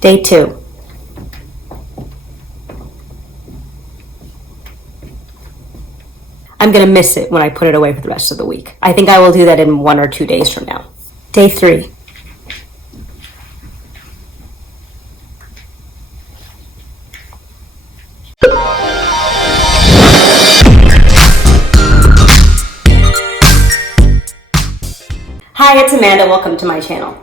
Day 2. I'm gonna miss it when I put it away for the rest of the week. I think I will do that in 1 or 2 days from now. Day 3. Hi, it's Amanda. Welcome to my channel.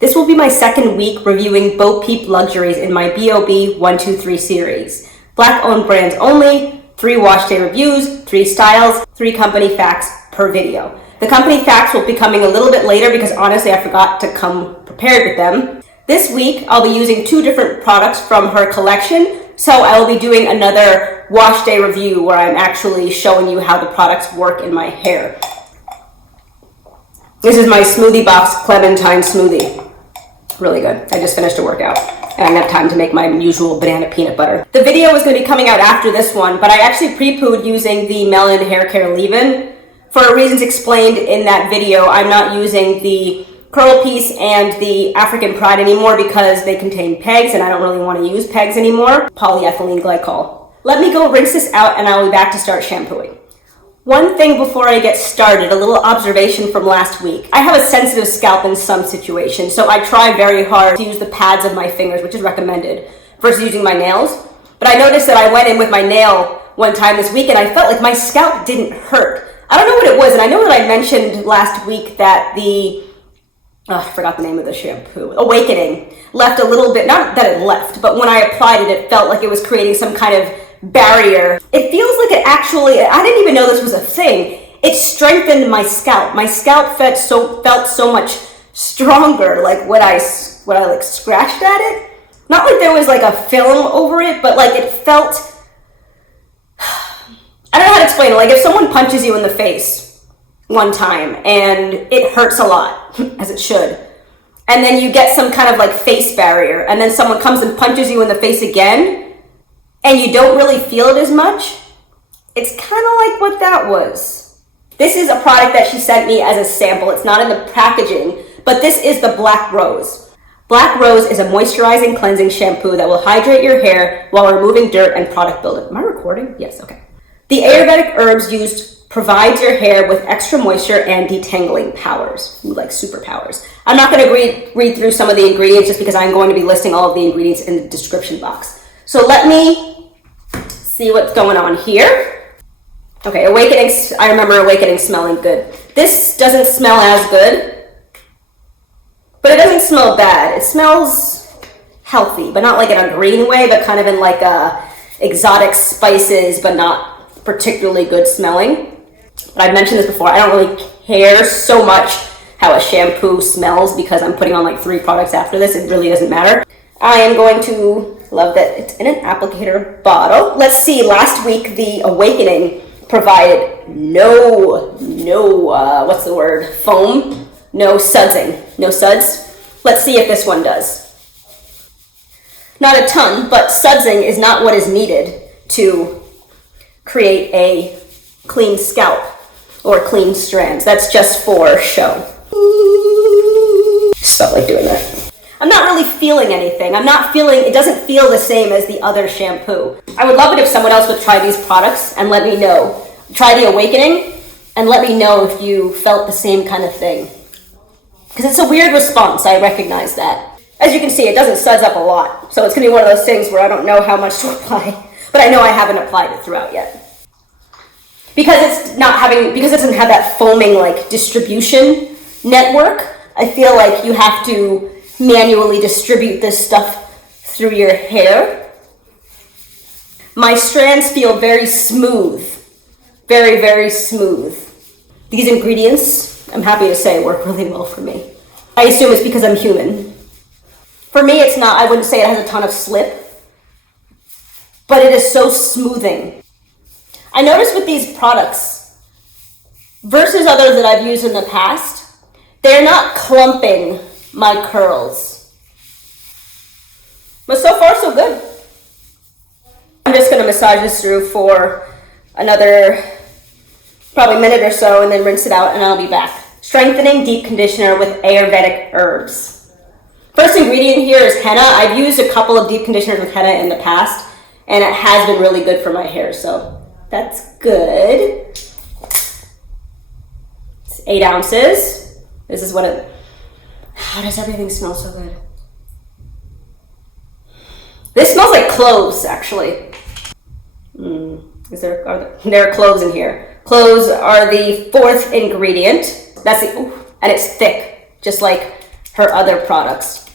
This will be my second week reviewing Beau Peep Luxuries in my BoB123 series. Black-owned brands only, 3 wash day reviews, 3 styles, 3 company facts per video. The company facts will be coming a little bit later because honestly I forgot to come prepared with them. This week I'll be using 2 different products from her collection, so I will be doing another wash day review where I'm actually showing you how the products work in my hair. This is my smoothie box clementine smoothie. Really good. I just finished a workout and I got time to make my usual banana peanut butter. The video is going to be coming out after this one, but I actually pre-pooed using the Melon Hair Care leave-in. For reasons explained in that video, I'm not using the Curl Piece and the African Pride anymore because they contain pegs and I don't really want to use pegs anymore. Polyethylene glycol. Let me go rinse this out and I'll be back to start shampooing. One thing before I get started, a little observation from last week. I have a sensitive scalp in some situations, so I try very hard to use the pads of my fingers, which is recommended, versus using my nails. But I noticed that I went in with my nail one time this week and I felt like my scalp didn't hurt. I don't know what it was, and I know that I mentioned last week that I forgot the name of the shampoo, Awakening, left a little bit, not that it left, but when I applied it, it felt like it was creating some kind of barrier. It feels like it actually, I didn't even know this was a thing. It strengthened my scalp. My scalp felt so much stronger, like when I like scratched at it. Not like there was like a film over it, but like it felt, I don't know how to explain it. Like if someone punches you in the face one time and it hurts a lot, as it should, and then you get some kind of like face barrier, and then someone comes and punches you in the face again, and you don't really feel it as much, it's kind of like what that was. This is a product that she sent me as a sample. It's not in the packaging, but this is the Black Rose. Black Rose is a moisturizing cleansing shampoo that will hydrate your hair while removing dirt and product buildup. Am I recording? Yes, okay. The Ayurvedic herbs used provides your hair with extra moisture and detangling powers, like superpowers. I'm not going to read through some of the ingredients just because I'm going to be listing all of the ingredients in the description box. So let me see what's going on here. Okay, Awakening, I remember Awakening smelling good. This doesn't smell as good, but it doesn't smell bad. It smells healthy, but not like in a green way, but kind of in like exotic spices, but not particularly good smelling. But I've mentioned this before, I don't really care so much how a shampoo smells because I'm putting on like 3 products after this. It really doesn't matter. I am going to love that it's in an applicator bottle. Let's see, last week the Awakening provided no foam, no sudsing, no suds. Let's see if this one does. Not a ton, but sudsing is not what is needed to create a clean scalp or clean strands. That's just for show. Stop like doing that. I'm not really feeling anything. It doesn't feel the same as the other shampoo. I would love it if someone else would try these products and let me know. Try the Awakening and let me know if you felt the same kind of thing. Because it's a weird response, I recognize that. As you can see, it doesn't suds up a lot. So it's gonna be one of those things where I don't know how much to apply, but I know I haven't applied it throughout yet. Because it doesn't have that foaming like distribution network, I feel like you have to manually distribute this stuff through your hair. My strands feel very smooth, very, very smooth. These ingredients, I'm happy to say, work really well for me. I assume it's because I'm human. For me, it's not, I wouldn't say it has a ton of slip, but it is so smoothing. I noticed with these products, versus others that I've used in the past, they're not clumping my curls. But so far, so good. I'm just going to massage this through for another probably minute or so and then rinse it out and I'll be back. Strengthening deep conditioner with Ayurvedic herbs. First ingredient here is henna. I've used a couple of deep conditioners with henna in the past, and it has been really good for my hair, so that's good. It's 8 ounces. This is what it, how does everything smell so good? This smells like cloves, actually. There are cloves in here. Cloves are the 4th ingredient. That's the, and it's thick, just like her other products.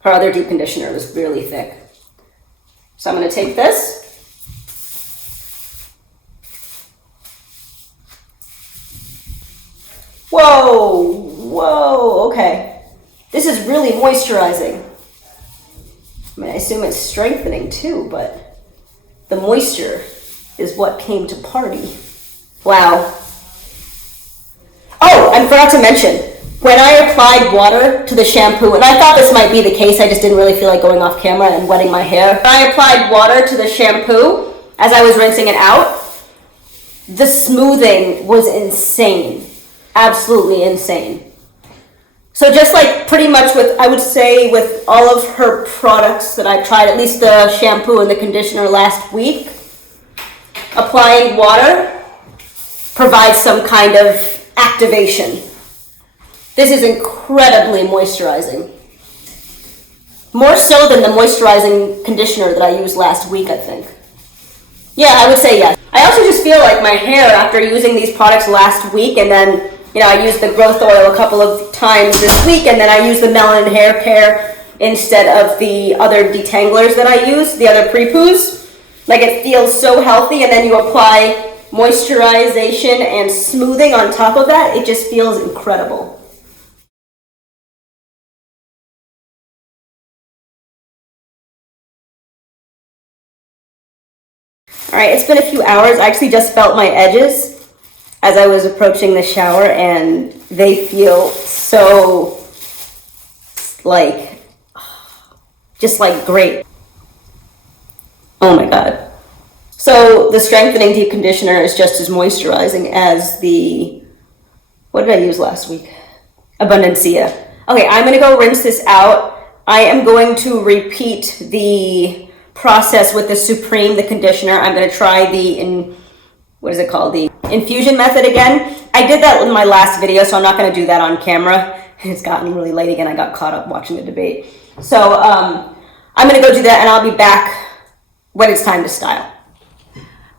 Her other deep conditioner was really thick. So I'm gonna take this. Whoa, okay. This is really moisturizing. I mean, I assume it's strengthening too, but the moisture is what came to party. Wow. Oh, I forgot to mention, when I applied water to the shampoo, and I thought this might be the case, I just didn't really feel like going off camera and wetting my hair. When I applied water to the shampoo, as I was rinsing it out, the smoothing was insane. Absolutely insane. So just like pretty much with, I would say with all of her products that I tried, at least the shampoo and the conditioner last week, applying water provides some kind of activation. This is incredibly moisturizing. More so than the moisturizing conditioner that I used last week, I think. Yeah, I would say yes. I also just feel like my hair, after using these products last week, and then, you know, I used the growth oil a couple of times this week, and then I used the Melanin Hair Care instead of the other detanglers that I use, the other pre-poos. Like, it feels so healthy, and then you apply moisturization and smoothing on top of that. It just feels incredible. All right, it's been a few hours. I actually just felt my edges as I was approaching the shower, and they feel so, like, just like great. Oh my God. So the strengthening deep conditioner is just as moisturizing as the, what did I use last week? Abundancia. Okay, I'm gonna go rinse this out. I am going to repeat the process with the Supreme, the conditioner. I'm gonna try the, what is it called? The infusion method again. I did that in my last video, so I'm not gonna do that on camera. It's gotten really late again. I got caught up watching the debate. So I'm gonna go do that, and I'll be back when it's time to style.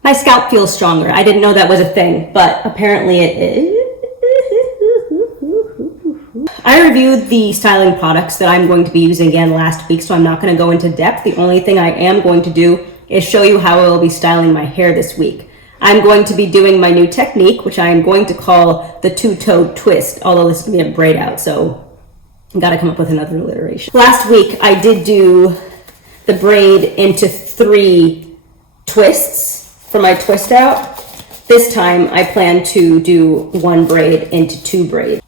My scalp feels stronger. I didn't know that was a thing, but apparently it is. I reviewed the styling products that I'm going to be using again last week, so I'm not going to go into depth. The only thing I am going to do is show you how I will be styling my hair this week. I'm going to be doing my new technique, which I am going to call the two-toed twist, although this is going to be a braid out, so I've got to come up with another alliteration. Last week, I did do the braid into 3 twists for my twist out. This time, I plan to do 1 braid into 2 braids.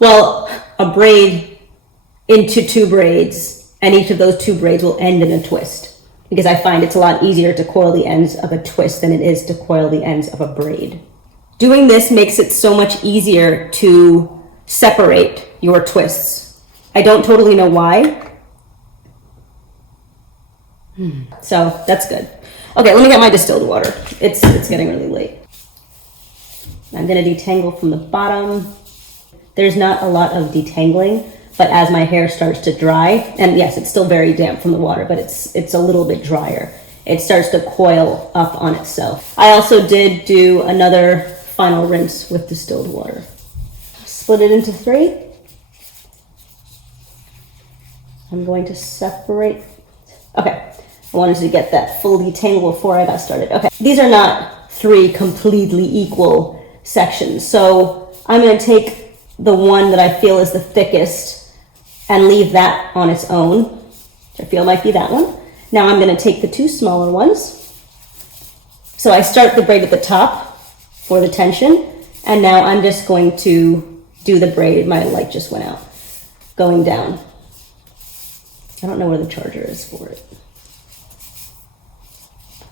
Well, a braid into 2 braids, and each of those 2 braids will end in a twist, because I find it's a lot easier to coil the ends of a twist than it is to coil the ends of a braid. Doing this makes it so much easier to separate your twists. I don't totally know why. So that's good. Okay, let me get my distilled water. It's getting really late. I'm gonna detangle from the bottom. There's not a lot of detangling, but as my hair starts to dry, and yes, it's still very damp from the water, but it's a little bit drier. It starts to coil up on itself. I also did do another final rinse with distilled water. Split it into 3. I'm going to separate. Okay, I wanted to get that full detangle before I got started. Okay, these are not 3 completely equal sections, so I'm going to take the one that I feel is the thickest and leave that on its own, which I feel might be that one. Now I'm going to take the 2 smaller ones. So I start the braid at the top for the tension, and now I'm just going to do the braid. My light just went out. Going down. I don't know where the charger is for it.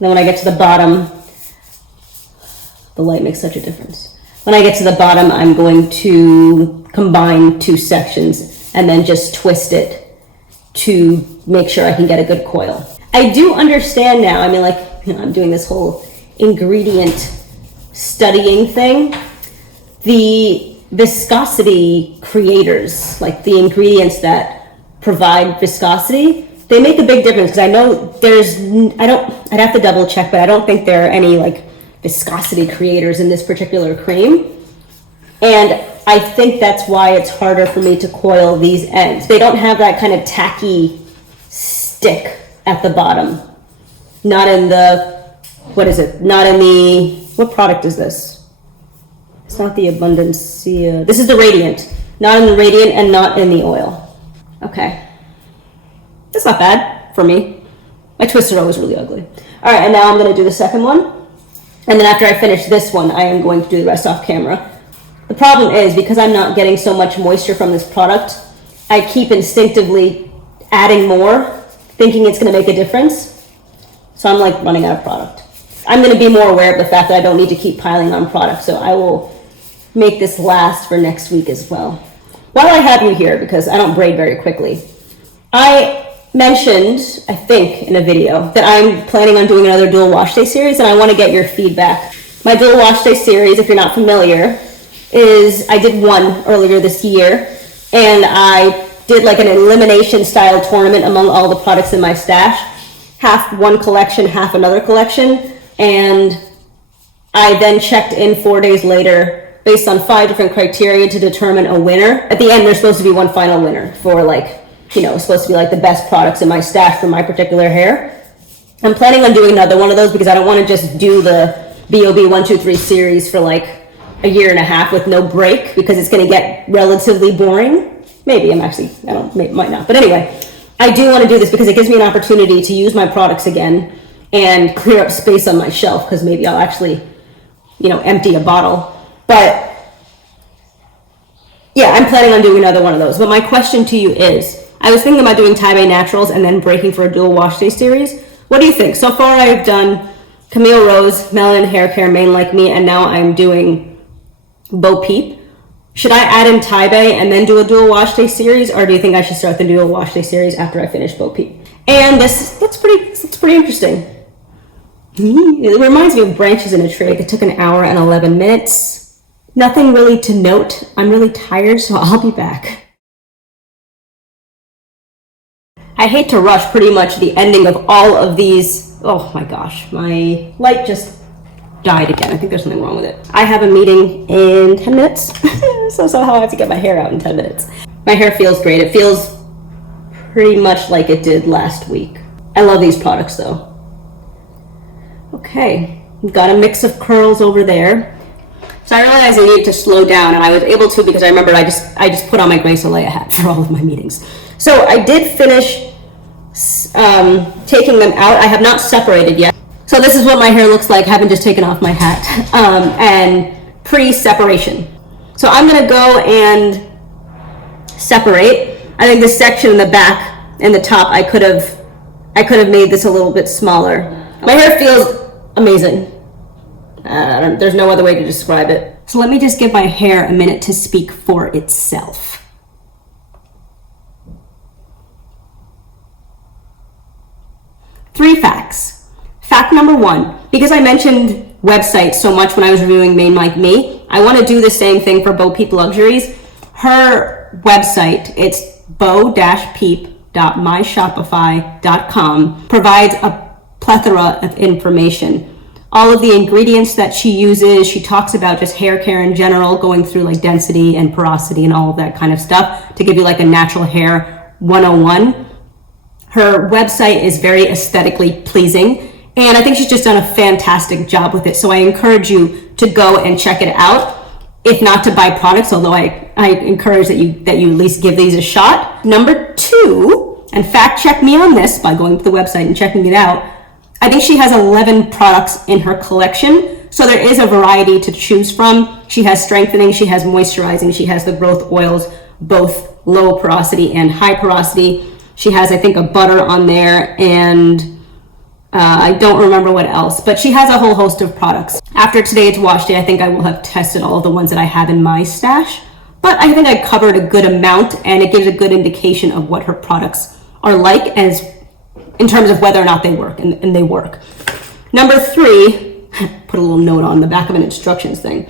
Then when I get to the bottom, the light makes such a difference. When I get to the bottom, I'm going to combine 2 sections and then just twist it to make sure I can get a good coil. I do understand now, I mean, like, you know, I'm doing this whole ingredient studying thing. The viscosity creators, like the ingredients that provide viscosity, they make a big difference, because I know I'd have to double check, but I don't think there are any like viscosity creators in this particular cream. And I think that's why it's harder for me to coil these ends. They don't have that kind of tacky stick at the bottom. Not in the, what is it? Not in the, what product is this? It's not the Abundance. This is the Radiant. Not in the Radiant and not in the oil. Okay. That's not bad for me. My twists are always really ugly. All right, and now I'm going to do the second one. And then after I finish this one, I am going to do the rest off camera. The problem is, because I'm not getting so much moisture from this product, I keep instinctively adding more, thinking it's going to make a difference. So I'm like running out of product. I'm going to be more aware of the fact that I don't need to keep piling on product, so I will make this last for next week as well. While I have you here, because I don't braid very quickly, I mentioned, I think in a video, that I'm planning on doing another dual wash day series, and I want to get your feedback. My dual wash day series, if you're not familiar, is I did one earlier this year, and I did like an elimination style tournament among all the products in my stash, half one collection, half another collection, and I then checked in 4 days later based on 5 different criteria to determine a winner. At the end, there's supposed to be one final winner for, like, you know, it's supposed to be like the best products in my stash for my particular hair. I'm planning on doing another one of those because I don't want to just do the BoB123 series for like a year and a half with no break, because it's going to get relatively boring. Maybe might not. But anyway, I do want to do this because it gives me an opportunity to use my products again and clear up space on my shelf, because maybe I'll actually, you know, empty a bottle. But yeah, I'm planning on doing another one of those. But my question to you is, I was thinking about doing Taibei Naturals and then breaking for a dual wash day series. What do you think? So far I've done Camille Rose, Melanin Hair Care, Mane Like Me, and now I'm doing Beau Peep. Should I add in Taibei and then do a dual wash day series, or do you think I should start the dual wash day series after I finish Beau Peep? And this looks pretty interesting. It reminds me of branches in a tree that took an hour and 11 minutes. Nothing really to note. I'm really tired, so I'll be back. I hate to rush pretty much the ending of all of these. Oh my gosh, my light just died again. I think there's something wrong with it. I have a meeting in 10 minutes. so somehow I have to get my hair out in 10 minutes. My hair feels great. It feels pretty much like it did last week. I love these products though. Okay, we've got a mix of curls over there. So I realized I needed to slow down, and I was able to because I remembered I just put on my Gray Soleil hat for all of my meetings. So I did finish taking them out. I have not separated yet. So this is what my hair looks like, having just taken off my hat, and pre-separation. So I'm gonna go and separate. I think this section in the back and the top, I could have made this a little bit smaller. My hair feels amazing. There's no other way to describe it. So let me just give my hair a minute to speak for itself. Three facts. Fact number one, because I mentioned websites so much when I was reviewing Mane Like Me, I want to do the same thing for Beau Peep Luxuries. Her website, it's beau-peep.myshopify.com, provides a plethora of information. All of the ingredients that she uses, she talks about just hair care in general, going through like density and porosity and all of that kind of stuff to give you like a natural hair 101. Her website is very aesthetically pleasing, and I think she's just done a fantastic job with it. So I encourage you to go and check it out, if not to buy products, although I encourage that you at least give these a shot. Number two, and fact check me on this by going to the website and checking it out, I think she has 11 products in her collection, so there is a variety to choose from. She has strengthening, she has moisturizing, she has the growth oils, both low porosity and high porosity. She has, I think, a butter on there, and I don't remember what else, but she has a whole host of products. After today, it's wash day, I think I will have tested all of the ones that I have in my stash. but I think I covered a good amount, and it gives a good indication of what her products are like as in terms of whether or not they work, and they work. Number 3, put a little note on the back of an instructions thing.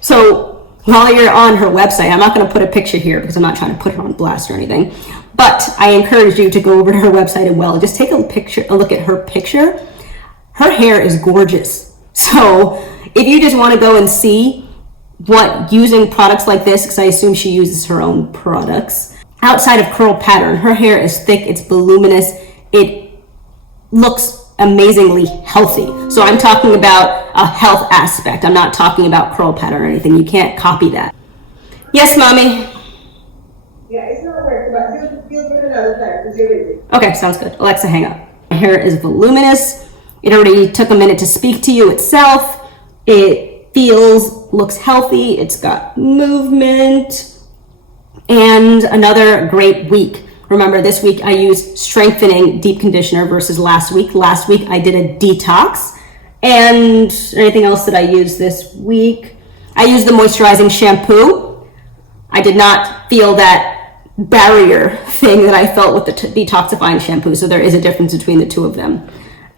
So while you're on her website, I'm not going to put a picture here because I'm not trying to put her on blast or anything, but I encourage you to go over to her website and just take a look at her picture. Her hair is gorgeous. So if you just want to go and see what using products like this, because I assume she uses her own products, outside of curl pattern, her hair is thick, it's voluminous, it looks amazingly healthy. So I'm talking about a health aspect. I'm not talking about curl pattern or anything. You can't copy that. Yes, mommy? Yeah, it's not working, but you'll do it another time because you're busy. Okay, sounds good. Alexa, hang up. My hair is voluminous. It already took a minute to speak to you itself. It looks healthy. It's got movement. And another great week. Remember, this week I used strengthening deep conditioner versus last week. Last week I did a detox. And anything else that I used this week? I used the moisturizing shampoo. I did not feel that barrier thing that I felt with the detoxifying shampoo. So there is a difference between the two of them.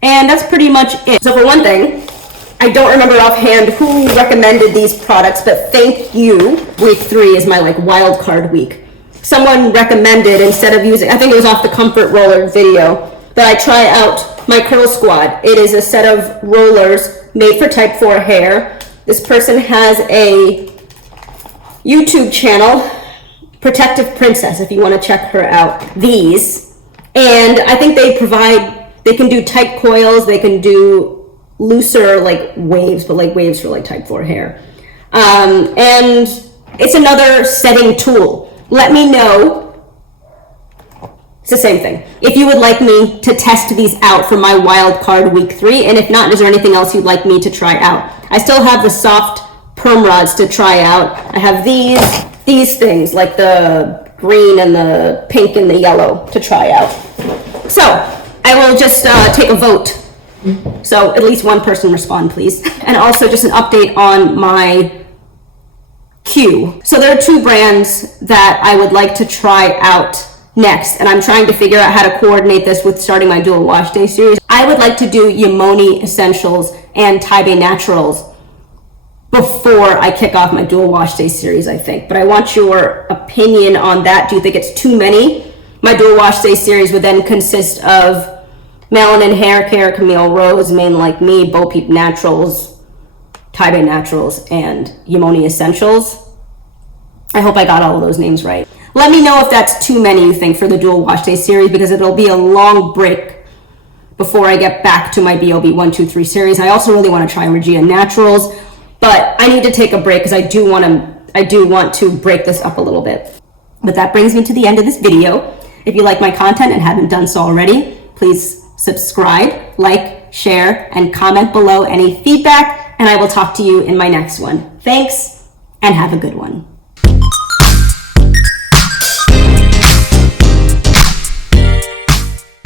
And that's pretty much it. So for one thing, I don't remember offhand who recommended these products, but thank you. Week 3 is my wild card week. Someone recommended, instead of using, I think it was off the Comfort Roller video, that I try out my Curl Squad. It is a set of rollers made for type 4 hair. This person has a YouTube channel, Protective Princess, if you want to check her out. These, and I think they can do tight coils, they can do looser waves, but waves for type 4 hair. And it's another setting tool. Let me know. It's the same thing. If you would like me to test these out for my wild card week 3, and if not, is there anything else you'd like me to try out? I still have the soft perm rods to try out. I have these things, like the green and the pink and the yellow, to try out. So I will just take a vote. So at least one person respond, please. And also just an update on my queue. So there are 2 brands that I would like to try out next, and I'm trying to figure out how to coordinate this with starting my dual wash day series. I would like to do Yamoni Essentials and Taibe Naturals before I kick off my dual wash day series, I think. But I want your opinion on that. Do you think it's too many? My dual wash day series would then consist of Melanin Hair Care, Camille Rose, Main Like Me, Beau Peep Naturals, Taibe Naturals, and Yamoni Essentials. I hope I got all of those names right. Let me know if that's too many, you think, for the dual wash day series, because it'll be a long break before I get back to my BoB123 series. I also really want to try Regia Naturals, but I need to take a break because I do want to break this up a little bit. But that brings me to the end of this video. If you like my content and haven't done so already, please subscribe, like, share, and comment below any feedback, and I will talk to you in my next one. Thanks, and have a good one.